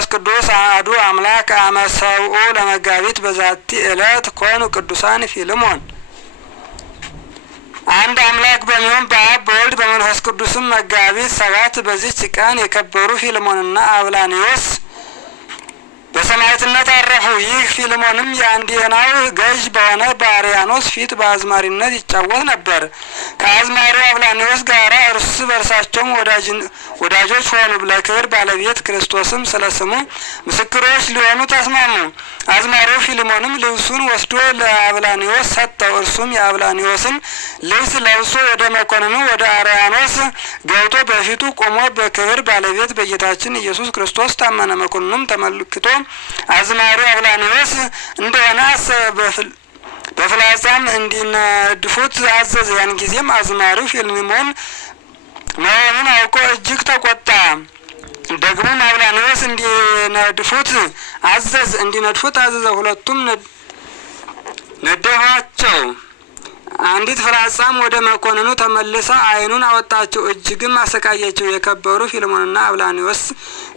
መንፈስ ቅዱስ አሐዱ አምላክ አመሰውኡ ለመጋቢት በዛቲ ዕለት ኮኑ ቅዱሳን ፊልሞን። አንድ አምላክ በሚሆን በአብ በወልድ በመንፈስ ቅዱስም መጋቢት 7 በዚች ቀን የከበሩ ፊልሞንና አብላኒዮስ በሰማዕትነት አረፉ። ይህ ፊልሞንም የአንዲናው ገዥ በሆነ በአርያኖስ ፊት በአዝማሪነት ይጫወት ነበር። ከአዝማሪው አብላኒዮስ ጋር እርስ በርሳቸውም ወዳጆች ሆኑ። ለክብር ባለቤት ክርስቶስም ስለ ስሙ ምስክሮች ሊሆኑ ተስማሙ። አዝማሪው ፊልሞንም ልብሱን ወስዶ ለአብላኒዮስ ሰጠው። እርሱም የአብላኒዮስን ልብስ ለብሶ ወደ መኮንኑ ወደ አርያኖስ ገብቶ በፊቱ ቆሞ በክብር ባለቤት በጌታችን ኢየሱስ ክርስቶስ ታመነ። መኮንኑም ተመልክቶ አዝማሪው አብላኒዮስ እንደሆነ በፍላጻም እንዲነድፉት አዘዘ። ያን ጊዜም አዝማሪው ፊልሞን መሆኑን አውቆ እጅግ ተቆጣ። ደግሞም አብላኒዮስ እንዲነድፉት አዘዘ። ሁለቱም ነደፏቸው። አንዲት ፍላጻም ወደ መኮንኑ ተመልሳ ዓይኑን አወጣቸው፣ እጅግም አሰቃየችው። የከበሩ ፊልሞንና አብላኒዮስ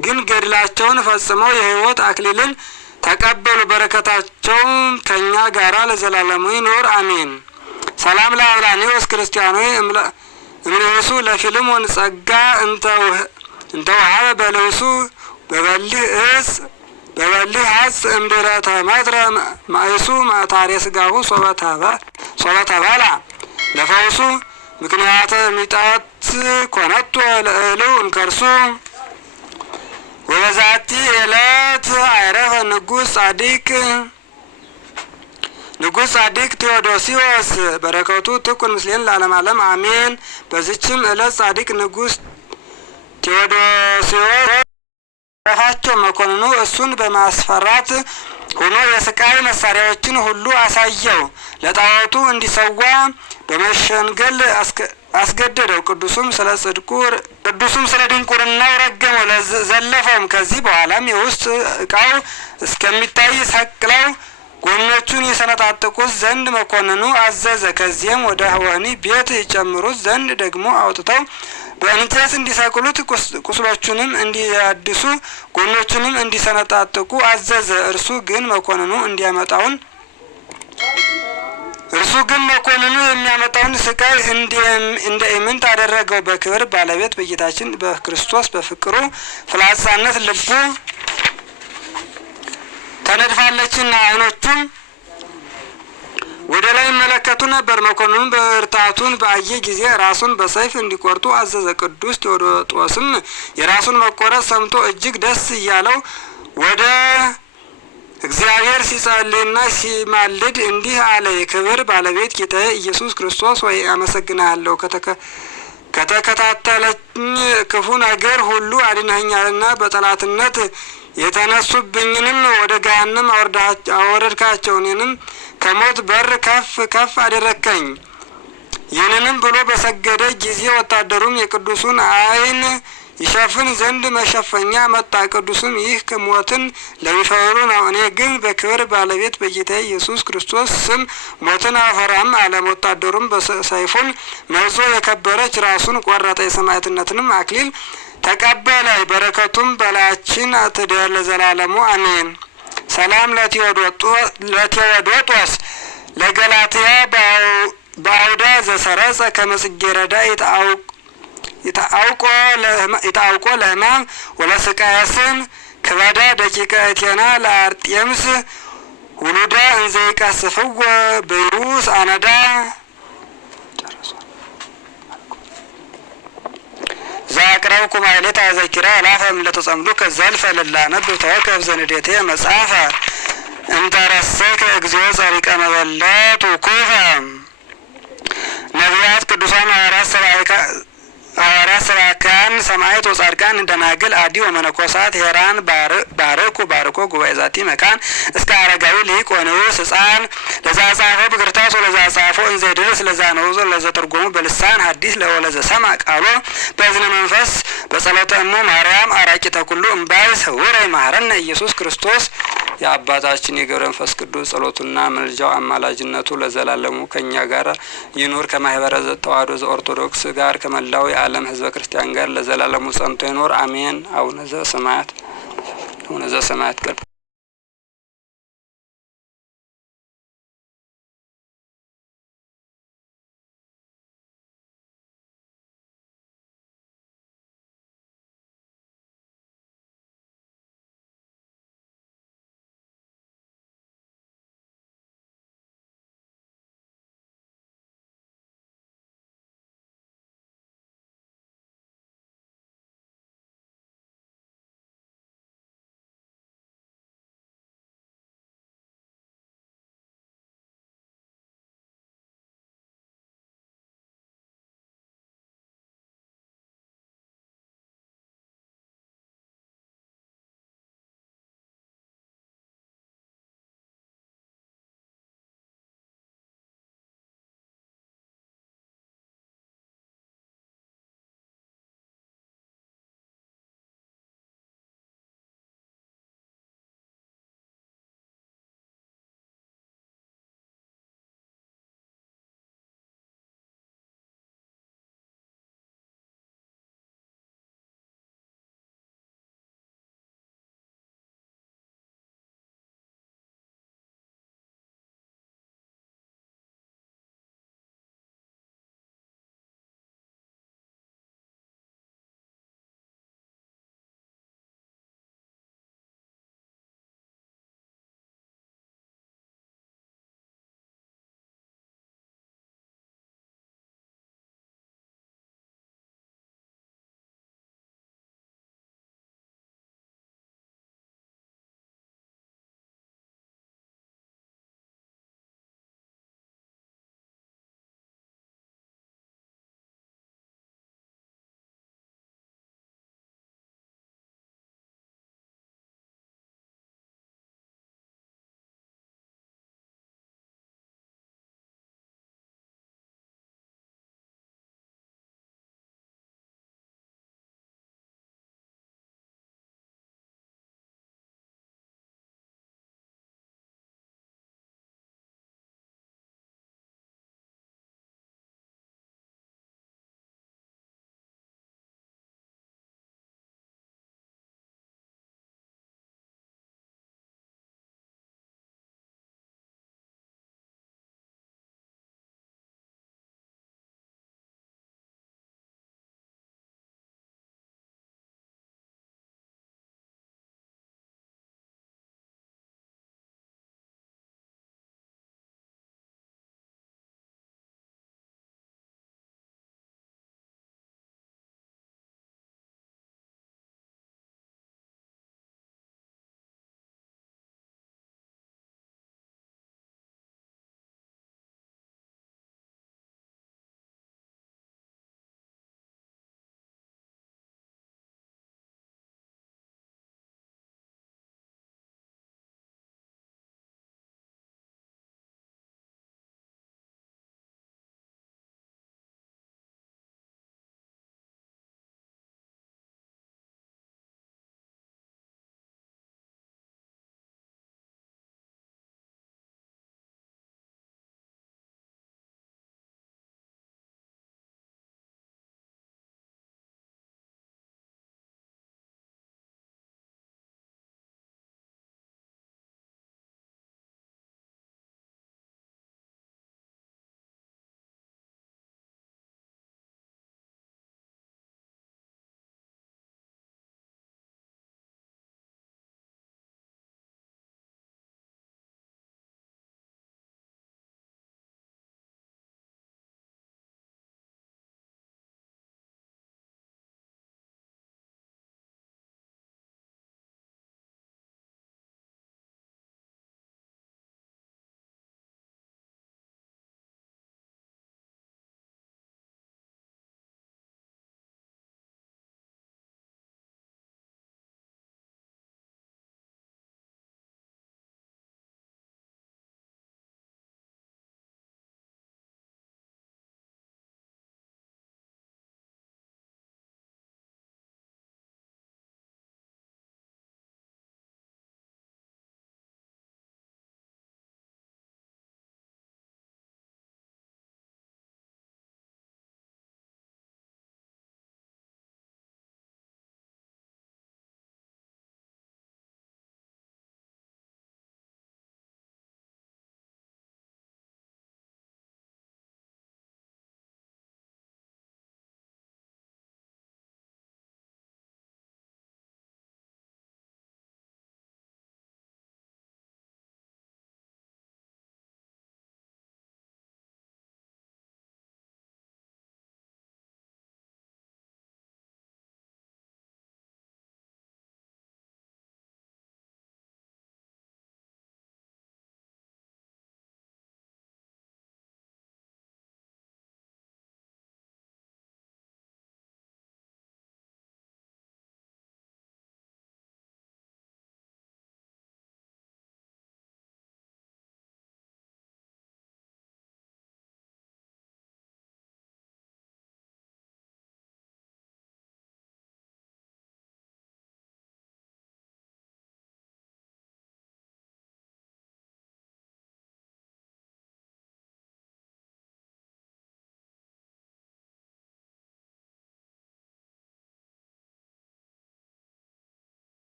ግን ገድላቸውን ፈጽመው የሕይወት አክሊልን ተቀበሉ። በረከታቸውም ከእኛ ጋራ ለዘላለሙ ይኖር አሜን። ሰላም ለአብላኒዮስ ክርስቲያኖይ እምልእሱ ለፊልሞን ጸጋ እንተውሃበ በልብሱ በበልህ አጽ እምድረ ተመትረ ማእሱ ማታሬ ስጋሁ ሶበ ተበላ ለፈውሱ ምክንያተ ሚጣት ኮነቶ ለእልው እንከርሱ። ወበዛቲ ዕለት አይረፈ ንጉሥ ጻዲቅ ቴዎዶሲዎስ በረከቱ ትኩን ምስሌን ለዓለመ ዓለም አሜን። በዚችም ዕለት ጻዲቅ ንጉሥ ቴዎዶሲዎስ ረፋቸው። መኮንኑ እሱን በማስፈራት ሆኖ የስቃይ መሳሪያዎችን ሁሉ አሳየው። ለጣዖቱ እንዲሰዋ በመሸንገል አስገደደው። ቅዱሱም ስለ ድንቁርናው ረገመው፣ ዘለፈውም። ከዚህ በኋላም የውስጥ ዕቃው እስከሚታይ ሰቅለው ጎኖቹን የሰነጣጥቁት ዘንድ መኮንኑ አዘዘ። ከዚያም ወደ ወህኒ ቤት ይጨምሩት ዘንድ ደግሞ አውጥተው በእንጨት እንዲሰቅሉት፣ ቁስሎቹንም እንዲያድሱ፣ ጎኖቹንም እንዲሰነጣጥቁ አዘዘ። እርሱ ግን መኮንኑ የሚያመጣውን ስቃይ እንደ ኢምንት አደረገው። በክብር ባለቤት በጌታችን በክርስቶስ በፍቅሩ ፍላጻነት ልቡ ተነድፋለችና ዓይኖቹም ወደ ላይ ይመለከቱ ነበር። መኮንኑም ብርታቱን ባየ ጊዜ ራሱን በሰይፍ እንዲቆርጡ አዘዘ። ቅዱስ ቴዎዶጦስም የራሱን መቆረጥ ሰምቶ እጅግ ደስ እያለው ወደ እግዚአብሔር ሲጸልይና ሲማልድ እንዲህ አለ። የክብር ባለቤት ጌታዬ ኢየሱስ ክርስቶስ ሆይ አመሰግናለሁ። ከተከታተለኝ ክፉ ነገር ሁሉ አድነኸኛልና በጠላትነት የተነሱብኝንም ወደ ገሃነም አወረድካቸው። እኔንም ከሞት በር ከፍ አደረከኝ። ይህንንም ብሎ በሰገደ ጊዜ ወታደሩም የቅዱሱን ዓይን ይሸፍን ዘንድ መሸፈኛ መጣ። ቅዱስም ይህ ሞትን ለሚፈሩ ነው፣ እኔ ግን በክብር ባለቤት በጌታ ኢየሱስ ክርስቶስ ስም ሞትን አፈራም አለ። ወታደሩም ሰይፉን መዞ የከበረች ራሱን ቆረጠ። የሰማዕትነትንም አክሊል ተቀበለ። በረከቱም በላያችን ትደር ለዘላለሙ አሜን። ሰላም ለቴዎዶጦስ ለገላትያ በአውዳ ዘሰረጸ ከመጽጌረዳ ይታውቆ ለሕማም ወለስቃየ ስም ክበዳ ደቂቀ እቴና ለአርጤምስ ውሉዳ እንዘ ይቀስፍዎ ብሩስ አነዳ። ዛቅረብኩ ማሕሌተ አዘኪራ አላፈም ለተጸምዱ ከዘልፈ ለላነብ ተወከፍ ዘንዴቴ መጽሐፈ እንተረሰከ እግዚኦ ጸሪቀ መበለት ውኩፈ ነቢያት ቅዱሳን ሐዋርያት ሰባክያን ሰማዕት ወጻድቃን ደናግል አዲ ወመነኮሳት ሄራን ባርኮ ጉባኤ ዛቲ መካን እስከ አረጋዊ ሊቅ ወንዑስ ሕፃን ለዛ ጻፎ ብክርታስ ወለዛ ጻፎ እንዘ ይድረስ ለዛ ነውዞ ለዛ ተርጎሙ በልሳን ሐዲስ ለወለዘ ሰማ ቃሎ በዝነ መንፈስ በጸሎተ እሙ ማርያም አራቂተ ኩሉ እምባይ ሰውረ ይማረነ ኢየሱስ ክርስቶስ። የአባታችን የገብረ መንፈስ ቅዱስ ጸሎቱና መልጃው አማላጅነቱ ለዘላለሙ ከኛ ጋር ይኑር። ከማህበረ ተዋሕዶ ዘኦርቶዶክስ ጋር ከመላው የዓለም ሕዝበ ክርስቲያን ጋር ለዘላለሙ ጸንቶ ይኖር አሜን። አቡነ ዘበሰማያት አቡነ ዘበሰማያት